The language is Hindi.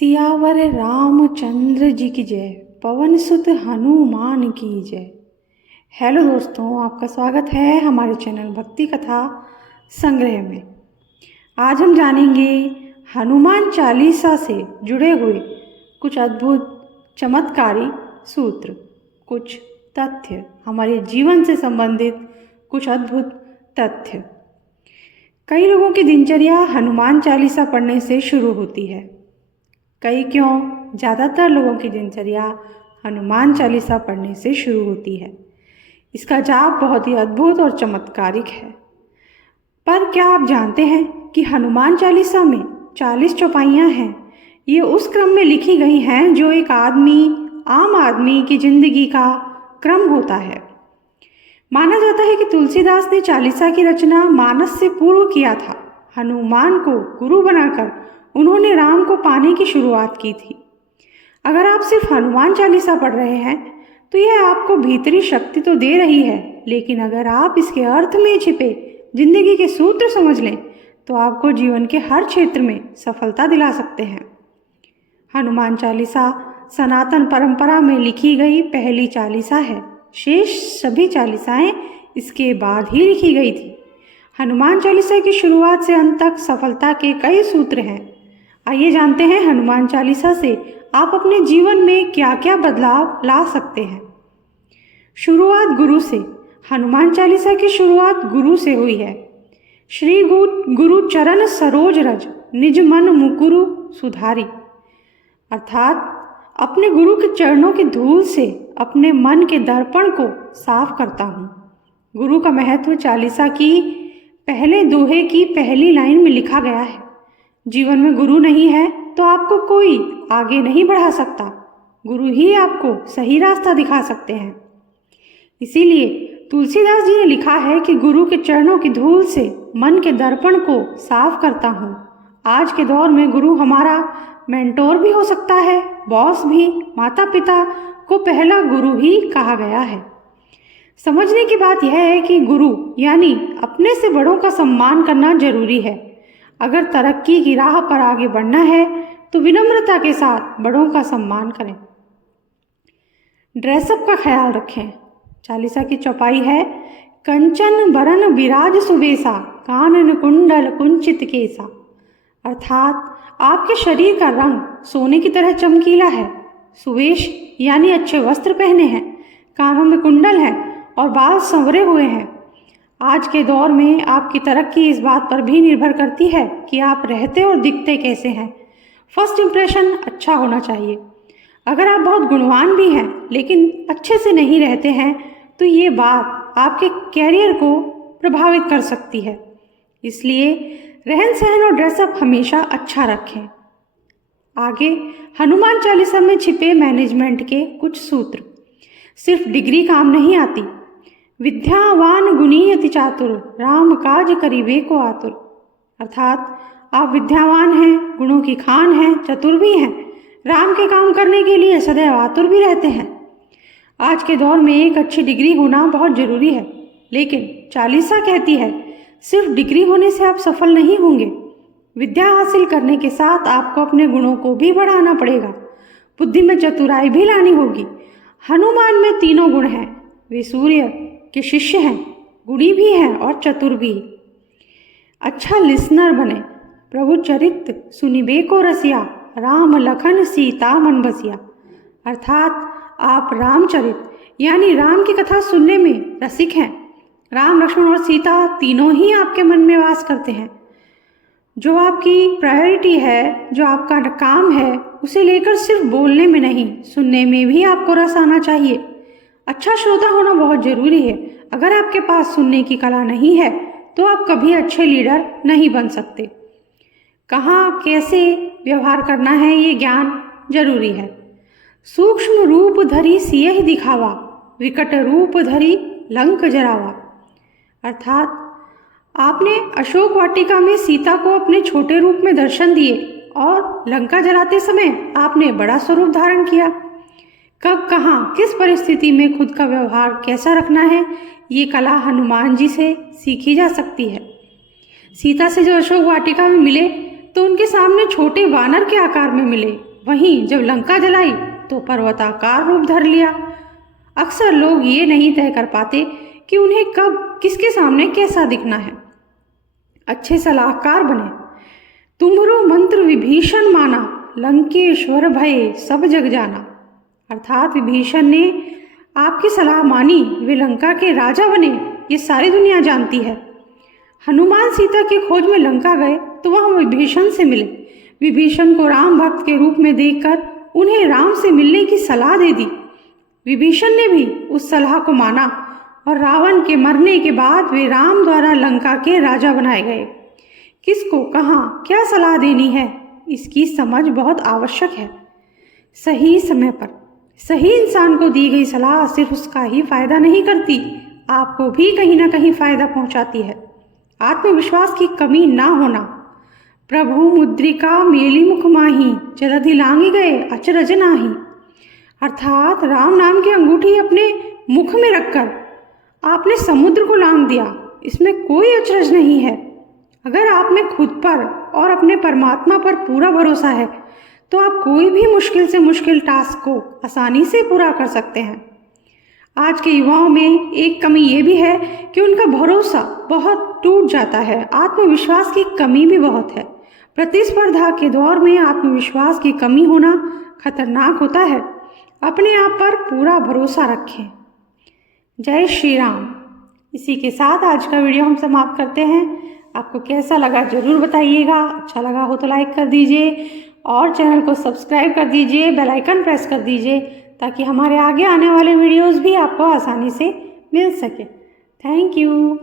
सियावर रामचंद्र जी की जय। पवन सुत हनुमान की जय। हेलो दोस्तों, आपका स्वागत है हमारे चैनल भक्ति कथा संग्रह में। आज हम जानेंगे हनुमान चालीसा से जुड़े हुए कुछ अद्भुत चमत्कारी सूत्र, कुछ तथ्य, हमारे जीवन से संबंधित कुछ अद्भुत तथ्य। कई लोगों की दिनचर्या हनुमान चालीसा पढ़ने से शुरू होती है। कई क्यों, ज़्यादातर लोगों की दिनचर्या हनुमान चालीसा पढ़ने से शुरू होती है। इसका जाप बहुत ही अद्भुत और चमत्कारिक है। पर क्या आप जानते हैं कि हनुमान चालीसा में 40 चौपाइयाँ हैं। ये उस क्रम में लिखी गई हैं जो एक आम आदमी की जिंदगी का क्रम होता है। माना जाता है कि तुलसीदास ने चालीसा की रचना मानस से पूर्व किया था। हनुमान को गुरु बनाकर उन्होंने राम को पाने की शुरुआत की थी। अगर आप सिर्फ हनुमान चालीसा पढ़ रहे हैं तो यह आपको भीतरी शक्ति तो दे रही है, लेकिन अगर आप इसके अर्थ में छिपे जिंदगी के सूत्र समझ लें तो आपको जीवन के हर क्षेत्र में सफलता दिला सकते हैं। हनुमान चालीसा सनातन परंपरा में लिखी गई पहली चालीसा है। शेष सभी चालीसाएं इसके बाद ही लिखी गई थी। हनुमान चालीसा की शुरुआत से अंत तक सफलता के कई सूत्र हैं। आइए जानते हैं हनुमान चालीसा से आप अपने जीवन में क्या क्या बदलाव ला सकते हैं। शुरुआत गुरु से। हनुमान चालीसा की शुरुआत गुरु से हुई है। श्री गुरु चरण सरोज रज, निज मन मुकुरु सुधारी। अर्थात अपने गुरु के चरणों की धूल से अपने मन के दर्पण को साफ करता हूँ। गुरु का महत्व चालीसा की पहले दोहे की पहली लाइन में लिखा गया है। जीवन में गुरु नहीं है तो आपको कोई आगे नहीं बढ़ा सकता। गुरु ही आपको सही रास्ता दिखा सकते हैं। इसीलिए तुलसीदास जी ने लिखा है कि गुरु के चरणों की धूल से मन के दर्पण को साफ करता हूँ। आज के दौर में गुरु हमारा मेंटोर भी हो सकता है, बॉस भी। माता पिता को पहला गुरु ही कहा गया है। समझने की बात यह है कि गुरु यानी अपने से बड़ों का सम्मान करना जरूरी है। अगर तरक्की की राह पर आगे बढ़ना है तो विनम्रता के साथ बड़ों का सम्मान करें। ड्रेसअप का ख्याल रखें। चालीसा की चौपाई है, कंचन बरन विराज सुबेसा, कानन कुंडल कुंचित केसा। अर्थात आपके शरीर का रंग सोने की तरह चमकीला है। सुवेश यानी अच्छे वस्त्र पहने हैं, कानों में कुंडल है और बाल संवरे हुए हैं। आज के दौर में आपकी तरक्की इस बात पर भी निर्भर करती है कि आप रहते और दिखते कैसे हैं। फर्स्ट इंप्रेशन अच्छा होना चाहिए। अगर आप बहुत गुणवान भी हैं लेकिन अच्छे से नहीं रहते हैं तो ये बात आपके कैरियर को प्रभावित कर सकती है। इसलिए रहन सहन और ड्रेसअप हमेशा अच्छा रखें। आगे हनुमान चालीसा में छिपे मैनेजमेंट के कुछ सूत्र। सिर्फ डिग्री काम नहीं आती। विद्यावान गुणी अति चातुर, राम काज करिबे को आतुर। अर्थात आप विद्यावान हैं, गुणों की खान हैं, चतुर भी हैं, राम के काम करने के लिए सदैव आतुर भी रहते हैं। आज के दौर में एक अच्छी डिग्री होना बहुत जरूरी है, लेकिन चालीसा कहती है सिर्फ डिग्री होने से आप सफल नहीं होंगे। विद्या हासिल करने के साथ आपको अपने गुणों को भी बढ़ाना पड़ेगा। बुद्धि में चतुराई भी लानी होगी। हनुमान में तीनों गुण हैं। वे सूर्य के शिष्य हैं, गुणी भी हैं और चतुर भी। अच्छा लिसनर बने। प्रभु चरित्र सुनिबे को रसिया, राम लखन सीता मन बसिया। अर्थात आप रामचरित यानी राम की कथा सुनने में रसिक हैं। राम, लक्ष्मण और सीता तीनों ही आपके मन में वास करते हैं। जो आपकी प्रायोरिटी है, जो आपका काम है, उसे लेकर सिर्फ बोलने में नहीं, सुनने में भी आपको रस आना चाहिए। अच्छा श्रोता होना बहुत जरूरी है। अगर आपके पास सुनने की कला नहीं है तो आप कभी अच्छे लीडर नहीं बन सकते। कहाँ कैसे व्यवहार करना है ये ज्ञान जरूरी है। सूक्ष्म रूप धरी सियहि दिखावा, विकट रूप धरी लंक जरावा। अर्थात आपने अशोक वाटिका में सीता को अपने छोटे रूप में दर्शन दिए और लंका जलाते समय आपने बड़ा स्वरूप धारण किया। कब, कहाँ, किस परिस्थिति में खुद का व्यवहार कैसा रखना है, ये कला हनुमान जी से सीखी जा सकती है। सीता से जो अशोक वाटिका में मिले तो उनके सामने छोटे वानर के आकार में मिले, वहीं जब लंका जलाई तो पर्वताकार रूप धर लिया। अक्सर लोग ये नहीं तय कर पाते कि उन्हें कब किसके सामने कैसा दिखना है। अच्छे सलाहकार बने। तुम्हरो मंत्र विभीषण माना, लंकेश्वर भय सब जग जाना। अर्थात विभीषण ने आपकी सलाह मानी, वे लंका के राजा बने, ये सारी दुनिया जानती है। हनुमान सीता की खोज में लंका गए तो वह विभीषण से मिले। विभीषण को राम भक्त के रूप में देखकर उन्हें राम से मिलने की सलाह दे दी। विभीषण ने भी उस सलाह को माना और रावण के मरने के बाद वे राम द्वारा लंका के राजा बनाए गए। किसको कहाँ क्या सलाह देनी है, इसकी समझ बहुत आवश्यक है। सही समय पर सही इंसान को दी गई सलाह सिर्फ उसका ही फायदा नहीं करती, आपको भी कहीं ना कहीं फायदा पहुंचाती है। आत्मविश्वास की कमी ना होना। प्रभु मुद्रिका मेली मुख माही, जलधि लांगी गए अचरज नाही। अर्थात राम नाम की अंगूठी अपने मुख में रखकर आपने समुद्र को लांग दिया, इसमें कोई अचरज नहीं है। अगर आप में खुद पर और अपने परमात्मा पर पूरा भरोसा है तो आप कोई भी मुश्किल से मुश्किल टास्क को आसानी से पूरा कर सकते हैं। आज के युवाओं में एक कमी ये भी है कि उनका भरोसा बहुत टूट जाता है, आत्मविश्वास की कमी भी बहुत है। प्रतिस्पर्धा के दौर में आत्मविश्वास की कमी होना खतरनाक होता है। अपने आप पर पूरा भरोसा रखें। जय श्री राम। इसी के साथ आज का वीडियो हम समाप्त करते हैं। आपको कैसा लगा जरूर बताइएगा। अच्छा लगा हो तो लाइक कर दीजिए और चैनल को सब्सक्राइब कर दीजिए, बेल आइकन प्रेस कर दीजिए ताकि हमारे आगे आने वाले वीडियोस भी आपको आसानी से मिल सके। Thank you.